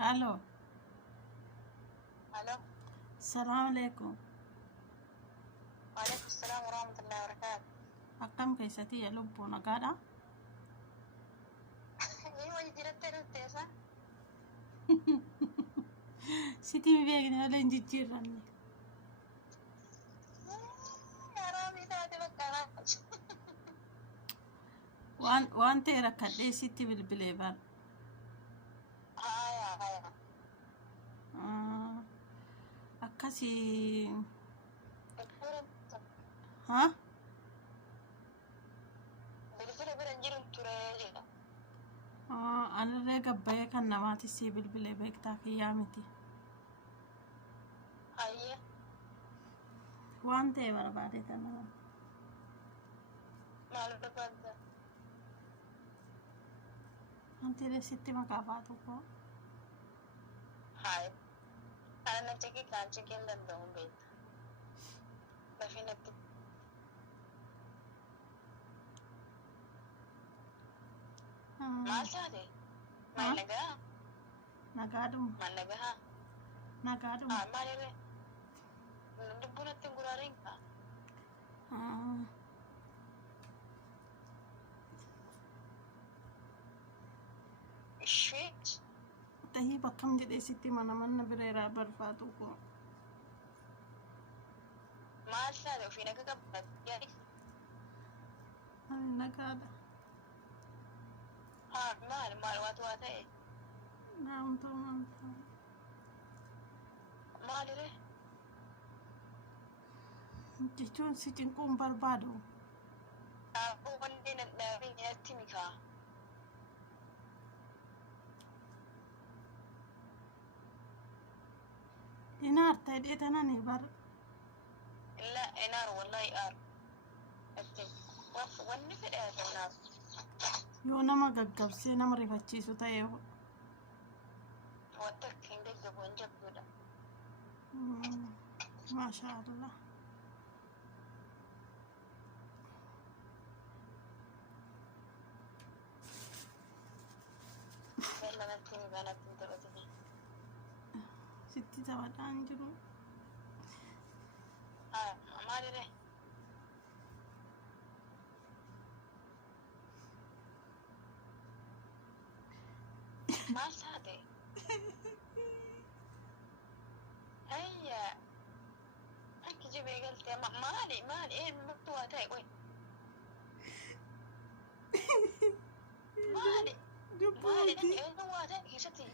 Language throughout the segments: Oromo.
الو. الو. السلام عليكم. وعليكم السلام ورحمة الله وبركاته. أقام كيستي يا لبو نقادا. ايوه جرت يا صح. سيتي بيجي ولا نجيراني. يا رامي ذاتي بكرة. وان تيرا كدي سيتي بالبليبر. هايا أكاسي. ها بالفعل برنجيرم ترى. أنا رجع بيا كان نماتي سي بالبليبر تاكي يامتي. هايا وان تيرا بعدي تنا. مالو دبادة. أنت ليه سيتي ما كافاتوكو. هاي أنا نتيجي كان تيجي لندن بيت. بفي نتي. ما سادي. ما نجا. نقادم. ما نجا. نقادم. ما ليه. ندبونا تنقرارين كا. شيت. تهي بكم جدي سيتي mana بريرا برفاتوكو. ما سادي وفي نجا قبل يعني. نقادا. مال واتواتا. نعم تمام. مال ليه. jechuun si cinquun barbaadu. Wanti nadhaabee nyaatti mikaa. Inaar ta'e dheetanani bar. Illa inaar wallahi aar. Wanni fedhe haa ta'unaaf. Yoo nama gaggabsee nama rifachiisu ta'e. Wanta hin gaggabu hin jabduudha. Maasha Allah. Namatti mikaa natti hin taphatini. Sitti taphataan jiru. Maaliree? Maal taate? Hayya. Akka jibee galtee maali eenyutu waa ta'e qoy. Maali eenyu waa ta'e keessatti.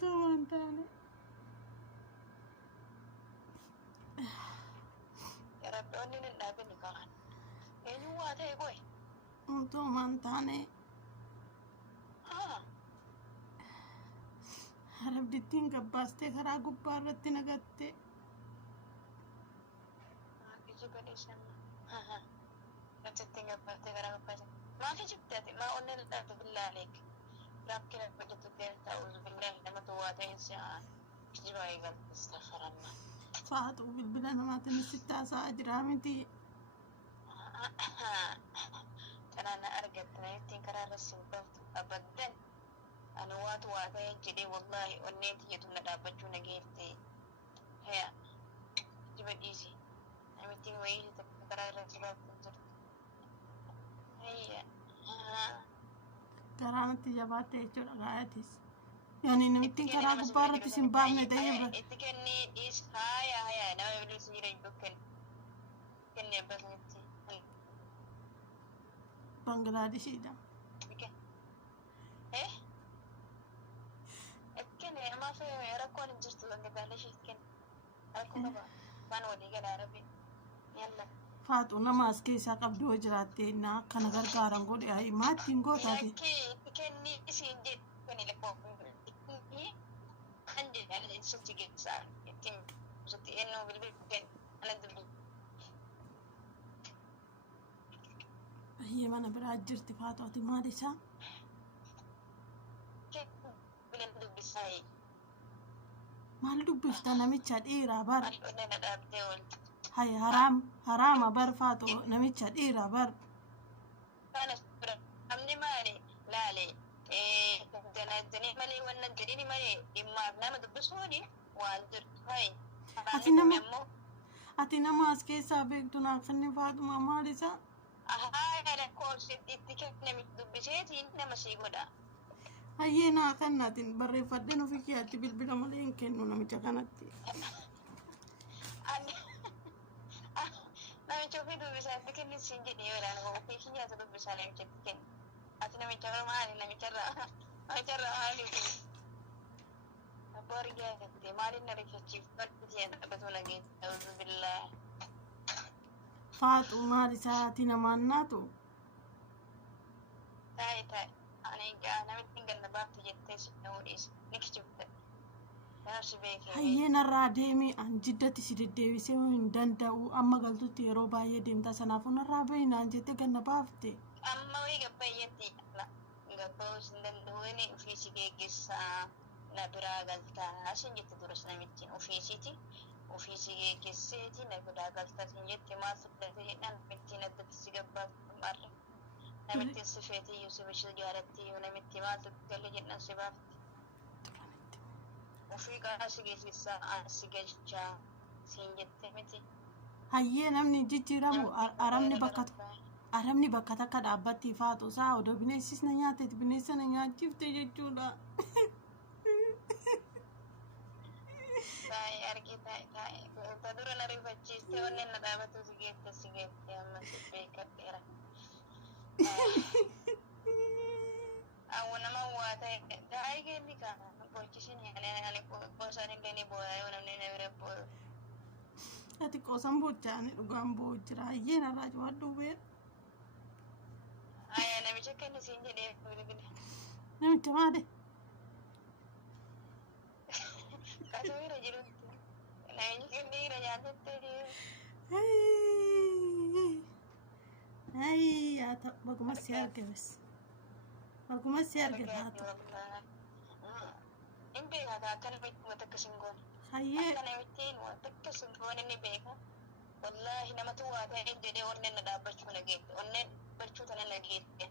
Tumaan taane. Rabboonni hin dhaabinni kaan. Eenyu waa ta'e qoy. Tumaan taane. Rabdittiin gabbaastee karaa gubbaa irratti nagatte. Kijiba dheessan. Rabdittiin gabbaastee karaa gubbaa irratti. Maafi jibdaati maa onneen dhaabdu billaaleek. Rakkina hojjetu deemtaa uzu billahi namatu waa ta'e si'a. Kijiba eegaltu istafaranna. Faatu bilbila namaatiin sitti haasa'aa jira miti. Kanaan argattana ittiin karaa irra simbaftu abaddan. Ani waatu waa ta'e jedhee wallahi onneen tiyyatu na dhaabbachuu na geeftee. Haya kijiba dhiisi. Namittiin wayii tokko karaa irra simbaftu jirtu. Hayya. Karaanatti jabaatte jechuudha gaayatis. Yaani namittiin karaa gubbaa irratti sin baafne ta'ee bira. Itti kennii dhiis haya nama bilisa jira iddoo kennee abbasnitti. Banglaadeshiidha. Kenne ammaa fi rakkoon hin jirtu Banglaadeshiif kenne. Rakkoo qaba waan walii galaa rabbi. Yalla. Faatu nama as keessaa qabdu hoo jiraatte innaa akkana gargaaran godhe hayi maattiin gootaati. Itti kennii isiin jedhu kuni lakkoo kan jedhan sitti geessaa ittiin sitti ennoo bilbilu kennu ana dubbi. Baay'ee mana biraa jirti faatooti maal isaa? Bileen dubbisaa. Maal dubbifta namicha dhiiraa bar? Maal onneen dhaabdee oolti. Hayi haraama bar faatu namicha dhiiraa bar. Kana bira namni maali laale Ganaaddanii malee wannan jedhini malee dhimmaaf nama dubbisuuni waan jirtu hayi. Ati nama as keessaa beektu naaf inni Faatumaa maal isaa? Haadha koorsitti itti kennamitti dubbiseetiin nama sii godha. Hayyee naa kannaatiin barreeffadheen ofii kiyyaatti bilbila malee hin kennu namicha kanatti. Namicha ofii dubbisaa itti kennis siin jedhee yeraan ofii kiyyaatu dubbisaa namicha itti kennu. Ati namicharra maali namicharra maali abbaa rigaa gattee maaliin na rifachiif bal'isee dhaabatu nageenya ta'uu billaa. Faatu maal isaati namaan naatu? Taa'e ani egaa namitti hin ganna baaftu jettee si ta'uu dhiisa ni kijibte. Nafsi beekee. Hayyee narraa deemee an jiddatti si deddeebisee hin danda'u amma galtutti yeroo baay'ee deemta sanaafuu narraa bahi naan jette ganna baafte. Amma wayii gabbayyetti gabba'uu sin danda'uuni ofiisi geggeessaa na biraa galtaa sin jette duras namichi ofiisiiti ofiisi geggeesseeti na biraa galtaa sin jette maal fudhatee jedhan namittiin addatti si gabbaatu marre namittiin si feetee iyyuu si bishii jaalatti iyyuu namitti maaltu galle jedhan si baafte ofii qaaraa si geggeessaa an si galchaa sin jette miti. Hayyee namni jijjiiramu aramni bakka takka dhaabbatti Faatu isaa odoo bineensis na nyaateeti bineensa na nyaachifte jechuudha. Taa'e argi taa'e dura na rifachiiste onneen na dhaabatu si geette amma si beekadheera. Awwa nama waa ta'e daa'ii kenni kana gochisin ani qoosaan illee ni boo'aa yoo namni na bira boo'u. Ati qoosan bochaani dhugaan boo'u jira hayyee narraa cuwadhuu beera. Namicha kenni siin jedhee bilbila. Namicha maali? Kasuu irra jirutti. Namichi kenni irra nyaatettee. Yaa ta'u baguma si argames. Baguma si argame haa ta'u. Hin beekaa akka namitti wanta akkas hin goone. Hayyee. Akka namittiin wanta akkas hin goone ni beeka. Wallaahi namatu waa ta'e jedhee onneen na dhaabbachuu na geette. Onneen bachuu tana na geette.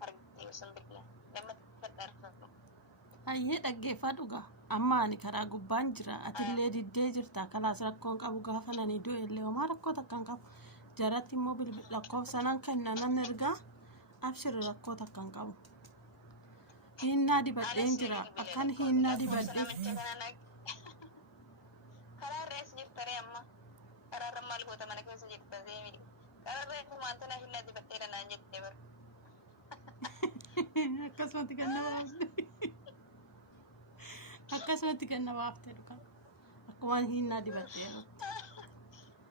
Argitee sun bilaa. Namatti fadhaarfatu. Hayyee dhaggeeffadhu gaa. Amma ani karaa gubbaan jira. Atillee diddee jirta. Kalaas rakkoon qabu gaafa nani du'e illee homaa rakkoo takkaan qabu. Jaratti immoo lakkoofsanaan kennan ergaa abshirri rakkoo takkaan qabu. Hinnaa dibadheen jira. Akkan hinnaa dibadhee. Karaa irrees jirtaree amma. Karaa irra maal goota mana keessa jirta deemii. Karaa irra kumaan tana hinnaa dibadhee danaan jettee bara. Akkasumatti kan nama baafte. Akkasumatti kan nama baafte dhugaa. Akkuma hinnaa dibadhee jirtu.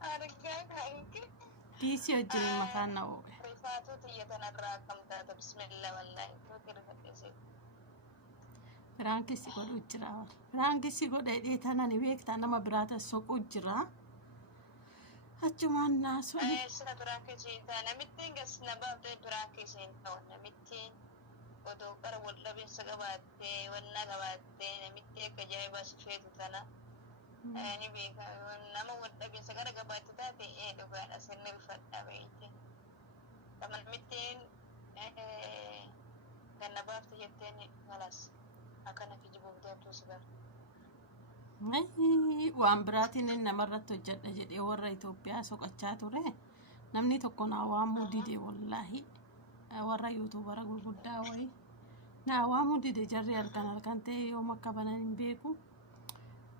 Argaa kan Tiisii wajjin mataan na ooge. Rifaatu xiyyatan irraa akkam taata bismillah wallaahi tuuti rifateesee. Biraankiisi godhu jira. Biraankiisi godhee dheetana ni beektaa nama biraata soqu jira. Achumaan naasu. Sina biraankiisi ta'a namittiin gas na baaftee biraankiisi hin ta'u namittiin odoo qara wal dhabiinsa qabaattee wanna qabaattee namitti akka ajaa'ibaa si feetu tana. Ni beeka nama wal dhabiinsa gara gabaatti taate dhugaadha sirni rifadhaa beekte. Kama namittiin ganna baafte jetteen malas. Akkana kijibuuf deemtuu si bara. Waan biraatiin namarratti hojjedha jedhee warra Itoophiyaa soqachaa ture. Namni tokko naa waamuu dide wallaahi. Warra yuutuubara gurguddaa wayii. Naa waamuu dide jarri halkan ta'e yoom akka banan hin beeku.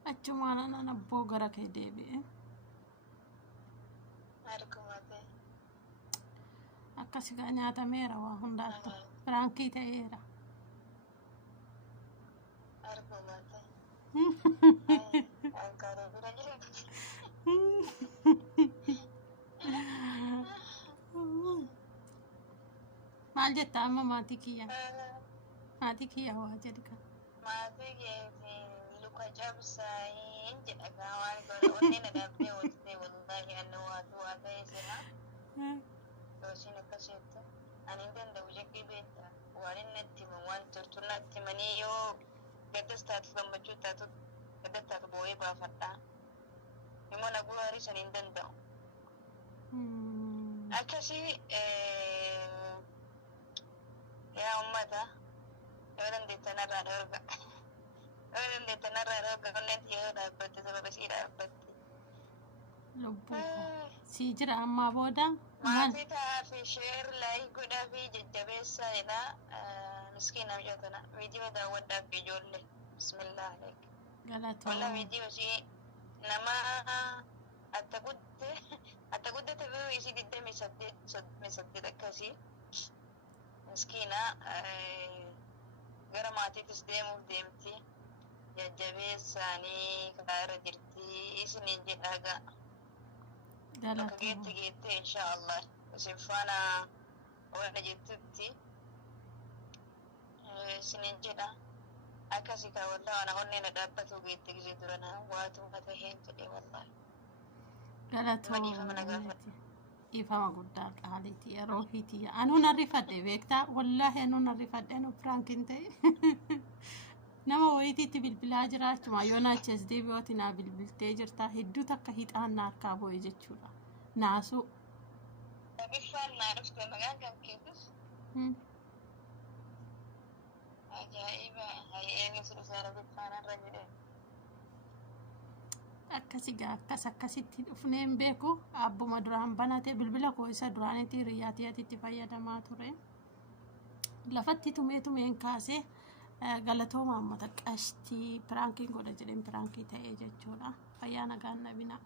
Achumaan anan abboo gara kee deebi'e. Harkumatee. Akkasigaa nyaatameera waa hundaattu. Firaankii ta'eera. Harkumatee. Angkara bira jiru. Maal jetta amma maatii kiyya? Maatii kiyya waa jedhi kan. Maatii kiyya luka cabsaayin jedha gaa waan godha onneen adabdee ooltee wallaahi anna waatu waa ta'e sina. Yoosiin akkasitti ani hin danda'u jettee beekta waan inni itti himu waan turtu natti himanii yoo gaddas taatu gammachuu taatu gaddas taatu boo'ee baafadhaa. Immoo na gulaarii san hin danda'u. Akkasii yaa ummata yoo dandeettan irraa dhoorga yoo dandeettan irraa dhoorga onneen yoo dhaabbatte sababa sii dhaabbatte lubbuu sii jira ammaa booda maal maatii ta'aa fi sheer laayik godhaa fi jajjabeessaa jedha miskiina mijootana viidiyoo daawwadhaa fi ijoollee bismillah aleek galatoo walla viidiyoo ishii nama atta guddate biroo isii 28 akkasii miskiina gara maatiitis deemuuf deemti jajjabeessaanii karaa irra jirti isiniin jedhaagaa bakka galatoo geette inshaallah isin faana waan jettutti isiniin jedha akkasii kaa wallah ana onnee na dhaabbatu geette gisee durana waatu mata heen jedhe wallah galatoo Madhiifama na gaafadha. ifama guddaa qaaliiti yeroo hiti anuun arrifadhe beektaa wallaahi anuun arrifadhe anu piraankiin ta'e nama wayitiitti bilbilaa jiraachuma yoo naaches deebi'ooti naa bilbiltee jirtaa hedduu takka hixaan na harkaa bu'e jechuudha naasuu Biffaan naa dhufte maqaan kan keessus ajaa'iba hayyeenni sirsaara biffaan irra jedhe akkasigaa akkasitti dhufneen beeku abbuma duraan banate bilbila koo isa duraanitti hiriyaatiitti fayyadamaa ture lafatti tumeen kaasee galatooma amma taqqashtii piraankiin godha jedheen piraankii ta'ee jechuudha fayyaa nagaan nabina